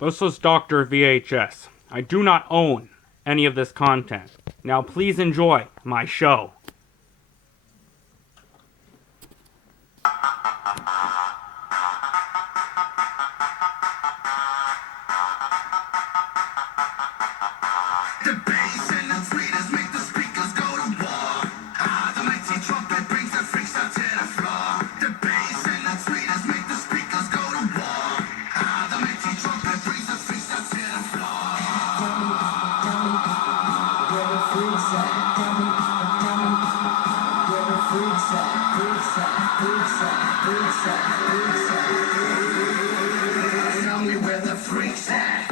This is Dr. VHS. I do not own any of this content. Now please enjoy my show. The bass and the tweeters make the speakers go to war. The mighty trumpet brings the freaks out to the floor. The bass and the tweeters make the speakers go to war. The mighty trumpet brings the freaks out to the floor. Where the freaks at? Where the freaks at? Freaks at? Freaks at? Freaks at? Freaks at? Tell me where the freaks at.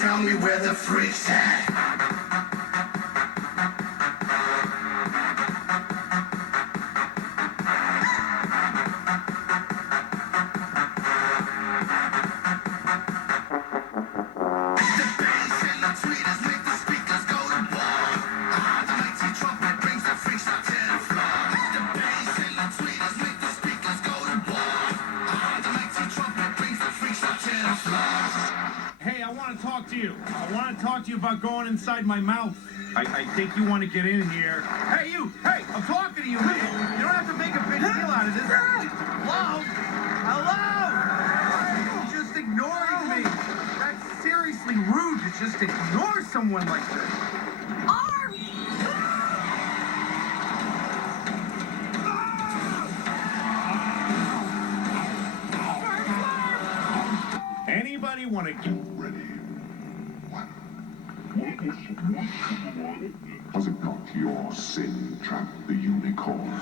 Tell me where the freaks at. Hey, I want to talk to you. I want to talk to you about going inside my mouth. I think you want to get in here. Hey, you! Hey, I'm talking to you, man. You don't have to make a big deal out of this. Hello? Hello? You're just ignoring me. That's seriously rude to just ignore someone like this. Anybody want to get ready? Was it not your sin trapped the unicorn?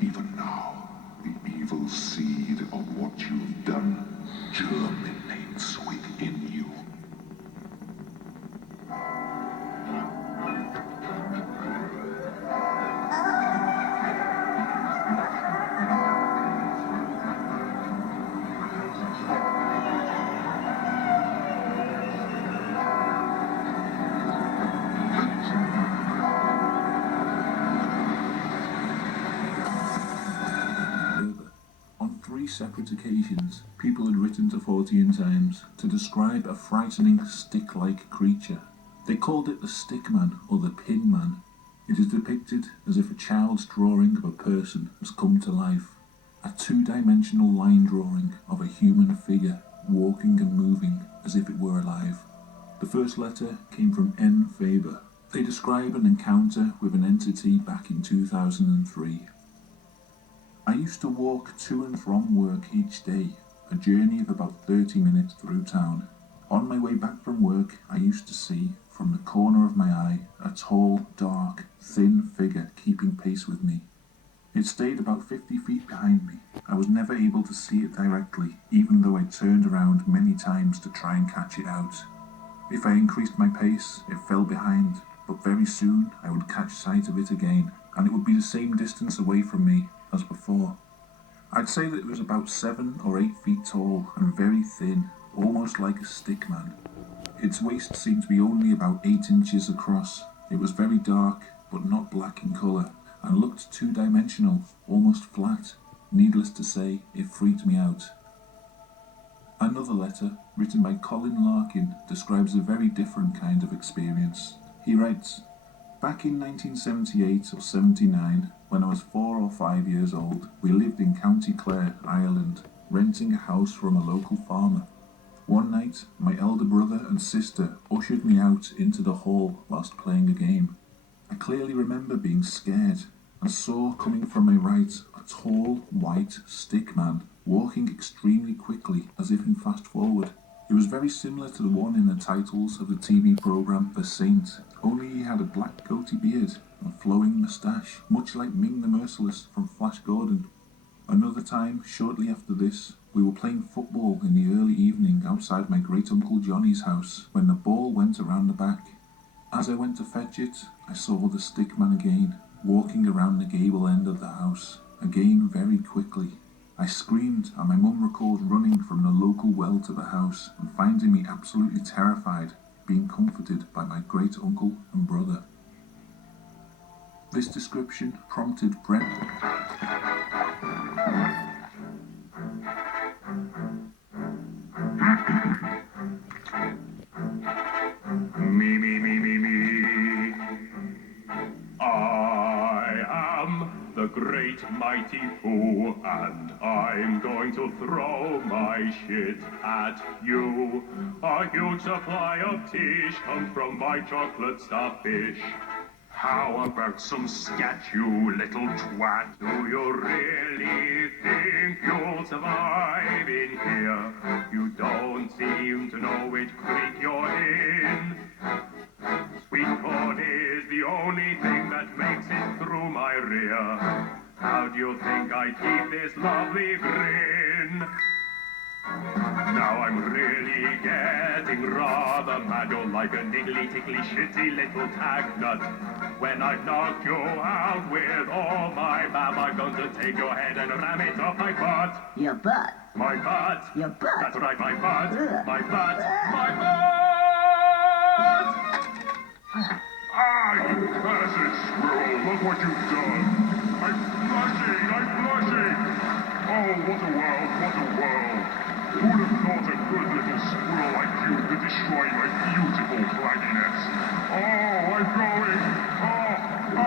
Even now, the evil seed of what you've done germinates within you. On 3 separate occasions, people had written to 14 Times to describe a frightening stick-like creature. They called it the Stickman or the Pin Man. It is depicted as if a child's drawing of a person has come to life. A 2-dimensional line drawing of a human figure walking and moving as if it were alive. The first letter came from N. Faber. They describe an encounter with an entity back in 2003. I used to walk to and from work each day, a journey of about 30 minutes through town. On my way back from work, I used to see, from the corner of my eye, a tall, dark, thin figure keeping pace with me. It stayed about 50 feet behind me. I was never able to see it directly, even though I turned around many times to try and catch it out. If I increased my pace, it fell behind, but very soon I would catch sight of it again, and it would be the same distance away from me as before. I'd say that it was about 7 or 8 feet tall and very thin, almost like a stick man. Its waist seemed to be only about 8 inches across. It was very dark, but not black in colour, and looked two-dimensional, almost flat. Needless to say, it freaked me out. Another letter, written by Colin Larkin, describes a very different kind of experience. He writes, "Back in 1978 or 79, when I was 4 or 5 years old, we lived in County Clare, Ireland, renting a house from a local farmer. One night, my elder brother and sister ushered me out into the hall whilst playing a game. I clearly remember being scared and saw coming from my right a tall, white stick man walking extremely quickly as if in fast forward. It was very similar to the one in the titles of the TV programme The Saint, only he had a black goatee beard and flowing moustache, much like Ming the Merciless from Flash Gordon. Another time, shortly after this, we were playing football in the early evening outside my great-uncle Johnny's house when the ball went around the back. As I went to fetch it, I saw the stick man again, walking around the gable end of the house, again very quickly. I screamed and my mum recalls running from the local well to the house and finding me absolutely terrified, being comforted by my great-uncle and brother." This description prompted Brent. Me. I am the great mighty Pooh, and I'm going to throw my shit at you. A huge supply of tish comes from my chocolate starfish. How about some scat, you little twat? Do you really think you'll survive in here? You don't seem to know which creek you're in. Sweet corn is the only thing that makes it through my rear. How do you think I keep this lovely grin? Now I'm really getting rather mad. You're like a niggly, tickly, shitty little tag nut. When I've knocked you out with all my bab, I'm going to take your head and ram it up my butt. Your butt. My butt. Your butt. That's right, my butt. Ugh. My butt. My butt! Ah, you cursed squirrel, look what you've done. I'm blushing. Oh, what a world. Who'd have thought a good little squirrel like you could destroy my beautiful flagginess? Oh, I'm going. No!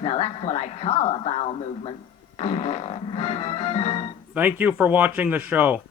Now that's what I call a bowel movement. Thank you for watching the show.